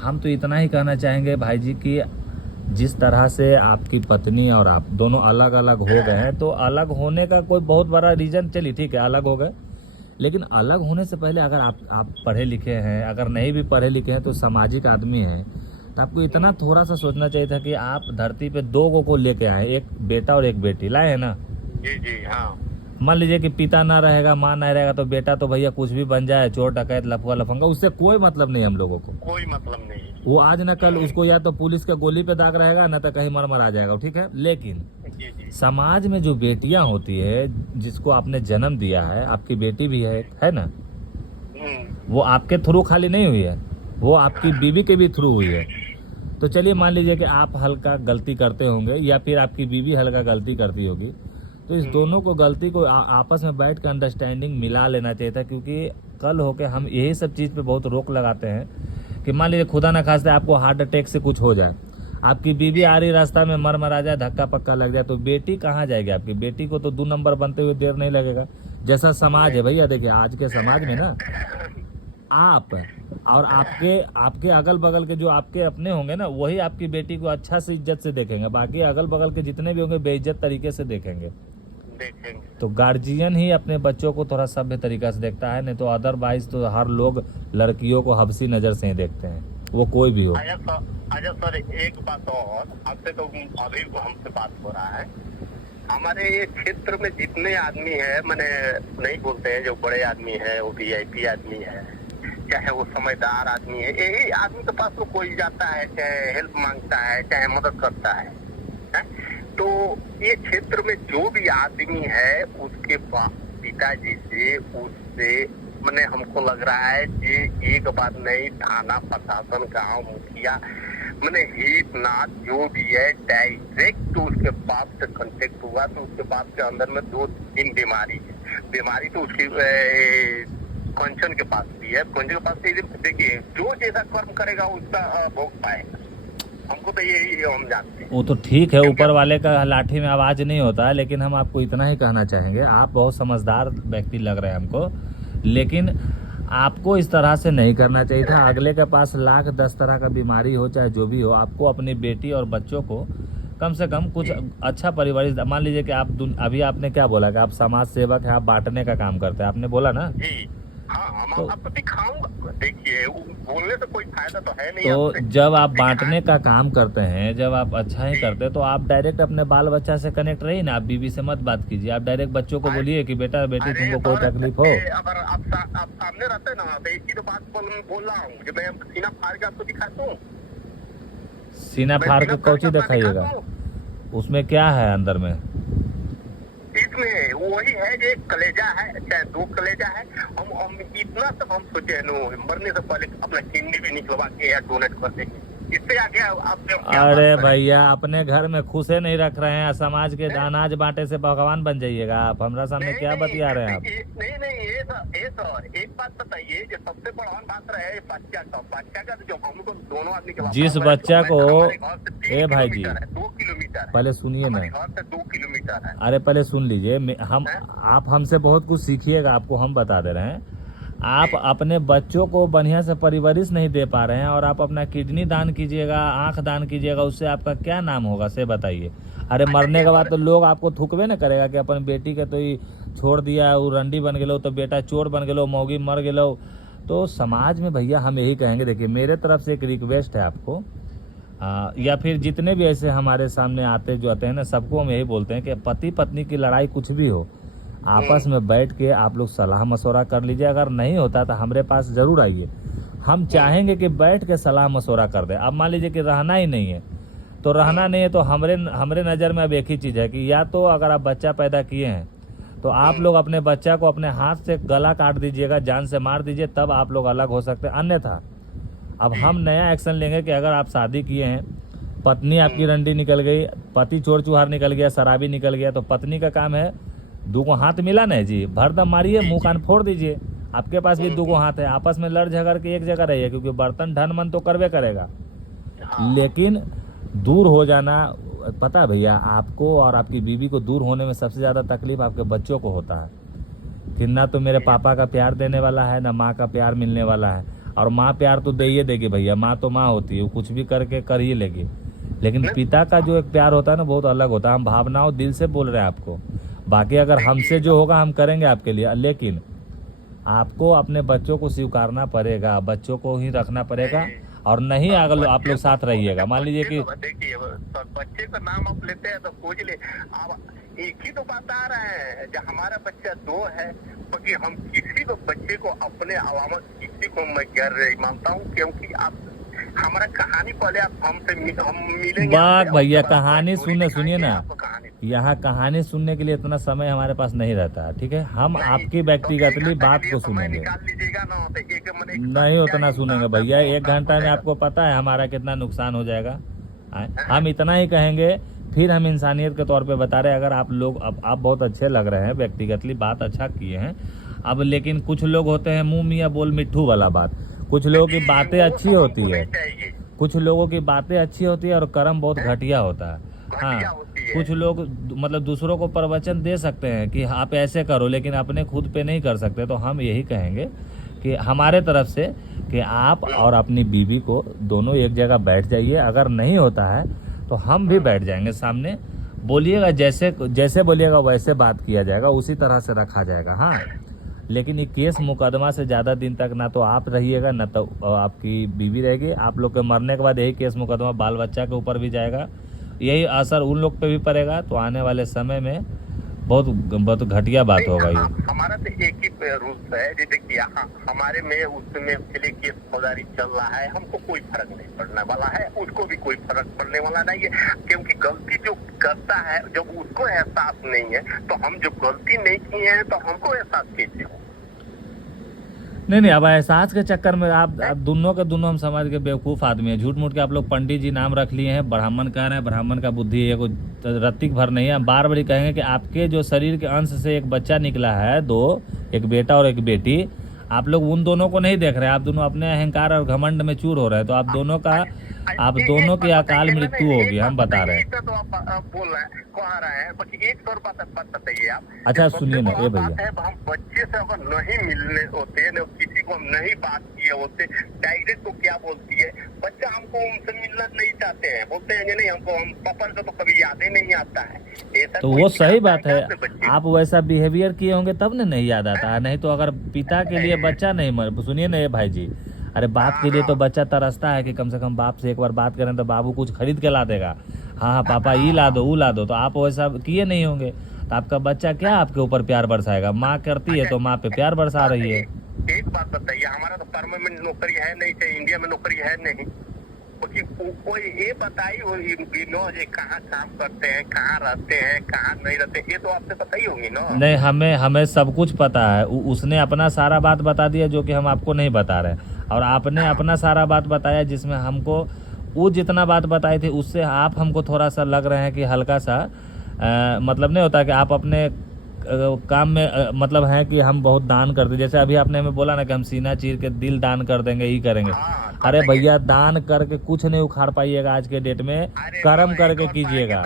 हम तो इतना ही कहना चाहेंगे भाई जी कि जिस तरह से आपकी पत्नी और आप दोनों अलग अलग हो गए हैं, तो अलग होने का कोई बहुत बड़ा रीज़न, चलिए ठीक है अलग हो गए, लेकिन अलग होने से पहले अगर आप पढ़े लिखे हैं, अगर नहीं भी पढ़े लिखे हैं तो सामाजिक आदमी हैं, तो आपको इतना थोड़ा सा सोचना चाहिए था कि आप धरती पे दो को लेके आए, एक बेटा और एक बेटी लाए हैं ना। जी जी हाँ। मान लीजिए कि पिता ना रहेगा, माँ नहीं रहेगा, तो बेटा तो भैया कुछ भी बन जाए, चोर डकैत लफुआ लफंगा, उससे कोई मतलब नहीं हम लोगों को। कोई मतलब नहीं। वो आज न कल उसको या तो पुलिस के गोली पे दाग रहेगा, न तो कहीं मर आ जाएगा, ठीक है। लेकिन जी जी समाज में जो बेटियां होती है, जिसको आपने जन्म दिया है, आपकी बेटी भी है ना, वो आपके थ्रू खाली नहीं हुई है, वो आपकी बीवी के भी थ्रू हुई है। तो चलिए मान लीजिए कि आप हल्का गलती करते होंगे या फिर आपकी बीवी हल्का गलती करती होगी, तो इस दोनों को गलती को आपस में बैठ कर अंडरस्टैंडिंग मिला लेना चाहिए था। क्योंकि कल होके हम यही सब चीज़ पे बहुत रोक लगाते हैं कि मान लीजिए खुदा ना खास्ते आपको हार्ट अटैक से कुछ हो जाए, आपकी बीवी आ रही रास्ता में मर आ जाए, धक्का पक्का लग जाए, तो बेटी कहाँ जाएगी? आपकी बेटी को तो 2 नंबर बनते हुए देर नहीं लगेगा। जैसा समाज है भैया, देखिए आज के समाज में ना, आप और आपके अगल बगल के जो आपके अपने होंगे ना, वही आपकी बेटी को अच्छा से इज्जत से देखेंगे, बाकी अगल बगल के जितने भी होंगे बेइज्जत तरीके से देखेंगे। तो गार्जियन ही अपने बच्चों को थोड़ा सभ्य तरीका से देखता है, नहीं तो अदरवाइज तो हर लोग लड़कियों को हबसी नजर से ही देखते हैं, वो कोई भी हो। अच्छा सर, एक बात और आपसे, तो अभी हमसे बात हो रहा है, हमारे ये क्षेत्र में जितने आदमी है, मैंने नहीं बोलते हैं, जो बड़े आदमी है, वो वीआईपी आदमी है, चाहे वो समझदार आदमी है, यही आदमी के पास तो कोई जाता है, चाहे हेल्प मांगता है, चाहे मदद करता है? तो ये क्षेत्र में जो भी आदमी है, उसके पिताजी से, उससे मैंने हमको लग रहा है कि एक बात नहीं, थाना प्रशासन, गांव मुखिया, मैंने हित नाथ जो भी है, डायरेक्ट तो उसके बाप से कांटेक्ट हुआ, तो उसके बाप के अंदर में 2-3 बीमारी तो उसकी कंचन के पास भी है, कंचन के पास भी। देखिए, जो जैसा कर्म करेगा उसका भोग पाएगा, हमको तो यही हम जानते हैं। वो तो ठीक है, ऊपर वाले का लाठी में आवाज नहीं होता है, लेकिन हम आपको इतना ही कहना चाहेंगे, आप बहुत समझदार व्यक्ति लग रहे हैं हमको, लेकिन आपको इस तरह से नहीं करना चाहिए था। अगले के पास लाख 10 तरह का बीमारी हो, चाहे जो भी हो, आपको अपनी बेटी और बच्चों को कम से कम कुछ अच्छा परिवार, मान लीजिए कि आप अभी आपने क्या बोला कि आप समाज सेवक है, आप बांटने का काम करते हैं, आपने बोला ना। हाँ, तो आपको दिखाऊंगा। देखिए, बोलने से कोई फायदा तो है नहीं। तो जब आप बांटने का काम करते हैं, जब आप अच्छा ही करते हैं, तो आप डायरेक्ट अपने बाल बच्चा से कनेक्ट रहिए ना, आप बीवी से मत बात कीजिए, आप डायरेक्ट बच्चों को बोलिए कि बेटा बेटी तुमको कोई तकलीफ हो। अगर आप सामने रहते ना, तो एक ही तो बात बोल रहा हूँ कि मैं सीना फाड़ के आपको दिखाता हूँ। सीना फाड़ के कौची दिखाइएगा? उसमें क्या है अंदर में? इसमें वही है, एक कलेजा है, चाहे 2 कलेजा है। हम इतना सब हम सोचे नो, मरने से पहले अपना किडनी भी निकलवा के या डोनेट कर देंगे, इससे आगे आप। अरे भैया, अपने घर में खुशे नहीं रख रहे हैं, समाज के अनाज बांटे से भगवान बन जाइएगा आप। हमारा सामने क्या बतिया रहे हैं आप? नहीं, ये सर एक बात बताइए, जो सबसे बड़ा बात रहे बच्चा का, जो हम लोग दोनों आदमी के, जिस बच्चा को, ए भाई जी 2 किलोमीटर, पहले सुनिए ना, घर से 2 किलोमीटर है। अरे पहले सुन लीजिए, आप हमसे बहुत कुछ सीखिएगा, आपको हम बता दे रहे हैं। आप अपने बच्चों को बढ़िया से परवरिश नहीं दे पा रहे हैं, और आप अपना किडनी दान कीजिएगा, आंख दान कीजिएगा, उससे आपका क्या नाम होगा से बताइए। अरे मरने के बाद तो लोग आपको थूकवे न करेगा कि अपन बेटी के तो ही छोड़ दिया, वो रंडी बन गए, तो बेटा चोर बन गए, मौगी मर गए। तो समाज में भैया हम यही कहेंगे, देखिए मेरे तरफ से एक रिक्वेस्ट है आपको, या फिर जितने भी ऐसे हमारे सामने आते हैं ना, सबको हम यही बोलते हैं कि पति पत्नी की लड़ाई कुछ भी हो, आपस में बैठ के आप लोग सलाह मशवरा कर लीजिए। अगर नहीं होता तो हमारे पास जरूर आइए, हम चाहेंगे कि बैठ के सलाह मशवरा कर दे। अब मान लीजिए कि रहना ही नहीं है, तो रहना नहीं है, तो हमरे नज़र में अब एक ही चीज़ है कि या तो अगर आप बच्चा पैदा किए हैं, तो आप लोग अपने बच्चा को अपने हाथ से गला काट दीजिएगा, जान से मार दीजिए, तब आप लोग अलग हो सकते हैं। अन्यथा अब हम नया एक्शन लेंगे कि अगर आप शादी किए हैं, पत्नी आपकी रंडी निकल गई, पति चोर चुहार निकल गया, शराबी निकल गया, तो पत्नी का काम है 2 हाथ मिला ना जी, भरदम मारिए, मुंह कान फोड़ दीजिए। आपके पास भी 2 हाथ है, आपस में लड़ झगड़ के एक जगह रहिए, क्योंकि बर्तन ढन मन तो करवे करेगा। लेकिन दूर हो जाना, पता है भैया, आपको और आपकी बीवी को दूर होने में सबसे ज़्यादा तकलीफ आपके बच्चों को होता है कि ना तो मेरे पापा का प्यार देने वाला है, ना माँ का प्यार मिलने वाला है। और माँ प्यार तो दे ही देगी भैया, माँ तो माँ होती है, वो कुछ भी करके कर ही लेगी। लेकिन पिता का जो एक प्यार होता है ना बहुत अलग होता है। हम भावनाओं दिल से बोल रहे हैं आपको, बाकी अगर हमसे जो होगा हम करेंगे आपके लिए, लेकिन आपको अपने बच्चों को स्वीकारना पड़ेगा, बच्चों को ही रखना पड़ेगा। और नहीं अगर आप लोग साथ रहिएगा, मान लीजिए कि देखिए बच्चे का नाम आप लेते हैं तो खोज ले, अब एक ही तो बात आ रहा है, जब हमारा बच्चा दो है, क्योंकि हम किसी को बच्चे को अपने अलावा किसी को मैं गैर नहीं मानता हूँ, क्योंकि आप हमारा कहानी पहले आप हमसे हम मिलेंगे। बात भैया कहानी सुनिए ना, कहानी यहाँ कहानी सुनने के लिए इतना समय हमारे पास नहीं रहता है, ठीक है। हम आपकी व्यक्तिगतली बात को सुनेंगे, निकाल लीजिएगा ना, तो एक नहीं उतना सुनेंगे भैया। 1 घंटा में आपको पता है हमारा कितना नुकसान हो जाएगा। हम इतना ही कहेंगे, फिर हम इंसानियत के तौर पे बता रहे हैं। अगर आप लोग आप बहुत अच्छे लग रहे हैं, व्यक्तिगतली बात अच्छा किए हैं अब, लेकिन कुछ लोग होते हैं मुंह मियाँ बोल मिट्ठू वाला बात। कुछ लोगों की बातें अच्छी होती है, कुछ लोगों की बातें अच्छी होती है और कर्म बहुत घटिया होता है। हाँ, कुछ लोग मतलब दूसरों को प्रवचन दे सकते हैं कि आप ऐसे करो, लेकिन अपने खुद पे नहीं कर सकते। तो हम यही कहेंगे कि हमारे तरफ से कि आप और अपनी बीवी को दोनों एक जगह बैठ जाइए। अगर नहीं होता है तो हम भी बैठ जाएंगे सामने, बोलिएगा जैसे बोलिएगा वैसे बात किया जाएगा, उसी तरह से रखा जाएगा। हाँ, लेकिन ये केस मुकदमा से ज़्यादा दिन तक ना तो आप रहिएगा ना तो आपकी बीवी रहेगी। आप लोग के मरने के बाद यही केस मुकदमा बाल बच्चा के ऊपर भी जाएगा, यही असर उन लोग पे भी पड़ेगा। तो आने वाले समय में बहुत घटिया बात होगा ये। हमारा तो एक ही रूल्स है, देखिए हमारे में उसमें के केस फौजदारी चल रहा है, हमको कोई फर्क नहीं पड़ने वाला है, उसको भी कोई फर्क पड़ने वाला नहीं है, क्योंकि गलती जो करता है जब उसको एहसास नहीं है, तो हम जो गलती नहीं किए हैं तो हमको एहसास कैसे हो? नहीं, अब एहसास के चक्कर में आप दोनों के दोनों हम समझ के बेवकूफ़ आदमी है। झूठ मूठ के आप लोग पंडित जी नाम रख लिए हैं, ब्राह्मण कह रहे हैं, ब्राह्मण का बुद्धि है कोई रत्तिक भर नहीं है। हम बार बार कहेंगे कि आपके जो शरीर के अंश से एक बच्चा निकला है, एक बेटा और एक बेटी, आप लोग उन दोनों को नहीं देख रहे हैं। आप दोनों अपने अहंकार और घमंड में चूर हो रहे हैं। तो आप दोनों की अकाल मृत्यु होगी, हम बता रहे हैं। तो आप बोल रहे हैं, कह रहे हैं, बाकी एक और बात बताइए आप। अच्छा सुनिए ना, ये भैया हम बच्चे से अगर नहीं मिलने होते, किसी को हम नहीं बात किए होते, डायरेक्ट तो क्या बोलती है, बच्चा हमको उनसे मिलना नहीं चाहते हैं, बोलते हैं नहीं हमको, हम पापा से तो कभी याद ही नहीं आता है। तो वो सही बात है, आप वैसा बिहेवियर किए होंगे तब ना नहीं याद आता है। नहीं तो अगर पिता के लिए बच्चा नहीं मर, सुनिए ना ये भाई जी, अरे बाप के लिए तो बच्चा तरसता है कि कम से कम बाप से एक बार बात करें तो बाबू कुछ खरीद के ला देगा। हाँ पापा ये ला दो वो ला दो, तो आप वैसा किए नहीं होंगे, तो आपका बच्चा क्या आपके ऊपर प्यार बरसाएगा? माँ करती है तो माँ पे प्यार बरसा रही है। एक बात बताइए, हमारा तो परमानेंट नौकरी है नहीं, इंडिया में नौकरी है नहीं, कोई ये बताइए कहाँ काम करते हैं, कहाँ रहते हैं, कहाँ नहीं रहते, ये तो आपसे पता ही होंगी ना। नहीं, हमें सब कुछ पता है। उसने अपना सारा बात बता दिया जो कि हम आपको नहीं बता रहे, और आपने अपना सारा बात बताया जिसमें हमको वो जितना बात बताई थी उससे आप हमको थोड़ा सा लग रहे हैं कि हल्का सा मतलब नहीं होता कि आप अपने काम में मतलब है कि हम बहुत दान करते। जैसे अभी आपने हमें बोला ना कि हम सीना चीर के दिल दान कर देंगे, ही करेंगे। अरे भैया दान करके कुछ नहीं उखाड़ पाइएगा आज के डेट में, कर्म करके कीजिएगा।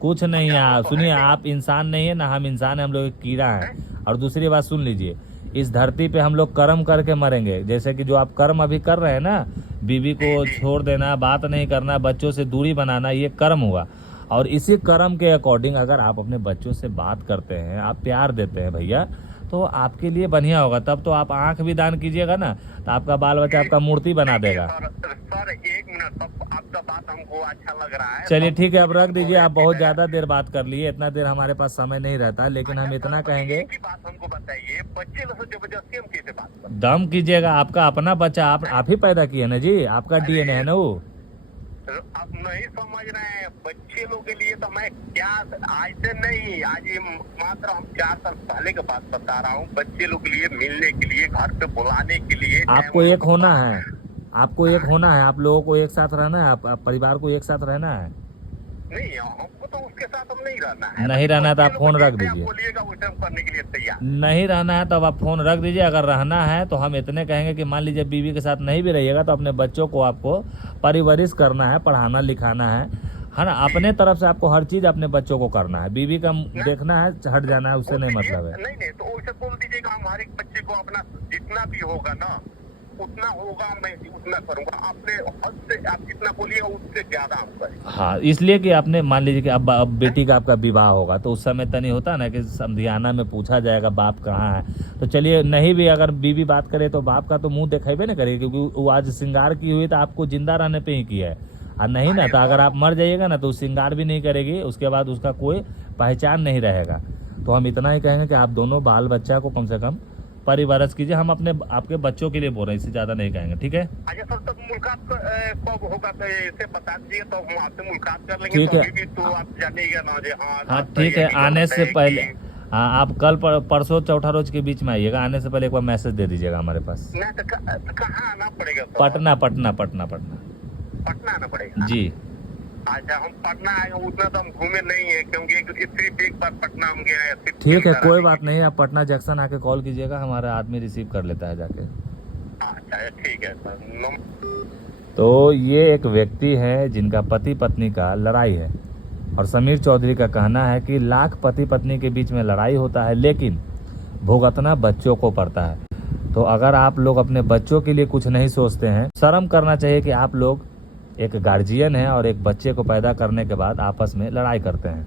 कुछ नहीं है, सुनिए आप इंसान नहीं है ना, हम इंसान है, हम लोग कीड़ा है। और दूसरी बात सुन लीजिए, इस धरती पे हम लोग कर्म करके मरेंगे। जैसे कि जो आप कर्म अभी कर रहे हैं ना, बीवी को छोड़ देना, बात नहीं करना, बच्चों से दूरी बनाना, ये कर्म हुआ। और इसी कर्म के अकॉर्डिंग अगर आप अपने बच्चों से बात करते हैं, आप प्यार देते हैं भैया, तो आपके लिए बढ़िया होगा। तब तो आप आंख भी दान कीजिएगा ना, तो आपका बाल बच्चा आपका मूर्ति बना देगा। सर 1 मिनट, आपका बात हमको अच्छा लग रहा है। चलिए ठीक है, अब रख दीजिए, आप बहुत ज्यादा देर बात कर लिए, इतना देर हमारे पास समय नहीं रहता। लेकिन हम इतना कहेंगे, बात हमको बताइए, बच्चे जबरदस्ती हम कैसे बात करें? दम कीजिएगा, आपका अपना बच्चा आप ही पैदा किए ना जी, आपका डीएनए है ना वो। अब नहीं समझ रहे हैं, बच्चे लोग के लिए तो मैं क्या आज से नहीं, आज ये मात्र हम 4 साल पहले की बात बता रहा हूँ। बच्चे लोग के लिए मिलने के लिए, घर पे बुलाने के लिए, आपको एक होना है, आपको एक होना है, आप लोगों को एक साथ रहना है, आप परिवार को एक साथ रहना है। नहीं हमको तो उसके साथ हम नहीं रहना है। नहीं रहना है तो आप फोन रख दीजिए। बोलिएगा वो टाइम करने के लिए तैयार। नहीं रहना है तो आप फोन रख दीजिए। अगर रहना है तो हम इतने कहेंगे कि मान लीजिए बीवी के साथ नहीं भी रहिएगा तो अपने बच्चों को आपको परवरिश करना है, पढ़ाना लिखाना है। है ना, अपने तरफ से आपको हर चीज अपने बच्चों को करना है, बीवी का देखना है, हट जाना है, उससे नहीं मतलब है। नहीं तो वैसे बोल दीजिएगा, हमारे बच्चे को अपना जितना भी होगा ना उतना होगा, मैं उतना करूंगा, आपने हद से आप जितना बोलिएगा उससे ज्यादा हम करेंगे। हाँ, इसलिए कि आपने मान लीजिए कि अब बेटी का आपका विवाह होगा तो उस समय तनी होता है ना कि समधियाना में पूछा जाएगा बाप कहाँ है, तो चलिए नहीं भी अगर बीवी बात करे तो बाप का तो मुंह दिखेबे नहीं करेगी, क्योंकि वो आज श्रृंगार की हुई तो आपको जिंदा रहने पे ही किया है, और नहीं ना तो अगर आप मर जाइएगा ना तो श्रृंगार भी नहीं करेगी, उसके बाद उसका कोई पहचान नहीं रहेगा। तो हम इतना ही कहेंगे कि आप दोनों बाल बच्चा को कम से कम परिवारस कीजिए, हम अपने आपके बच्चों के लिए बोल रहे हैं, इससे ज्यादा नहीं कहेंगे, ठीक है। अच्छा सर, तब मुलाकात कब होगा तो इसे बता दीजिए, तो हम आपसे मुलाकात कर लेंगे। ठीक तो है। अभी भी तो आप जानिएगा ना जो हाँ ठीक है, आने से पहले हाँ आप कल परसों चौथा रोज के बीच में आइएगा, आने से पहले एक बार मैसेज दे दीजिएगा हमारे पास। नहीं तो कहाँ आना पड़ेगा सर? पटना पटना पटना पटना पटना आना पड़ेगा जी। अच्छा, हम पटना आएंगे, उतना तो हम घूमे नहीं है, क्योंकि सिर्फ एक बार पटना हम गए हैं। ठीक है, कोई बात नहीं, आप पटना जंक्शन आके कॉल कीजिएगा, हमारा आदमी रिसीव कर लेता है जाके। अच्छा ठीक है सर। तो ये एक व्यक्ति है जिनका पति पत्नी का लड़ाई है, और समीर चौधरी का कहना है कि लाख पति पत्नी के बीच में लड़ाई होता है लेकिन भुगतना बच्चों को पड़ता है। तो अगर आप लोग अपने बच्चों के लिए कुछ नहीं सोचते हैं, शर्म करना चाहिए कि आप लोग एक गार्जियन है और एक बच्चे को पैदा करने के बाद आपस में लड़ाई करते हैं।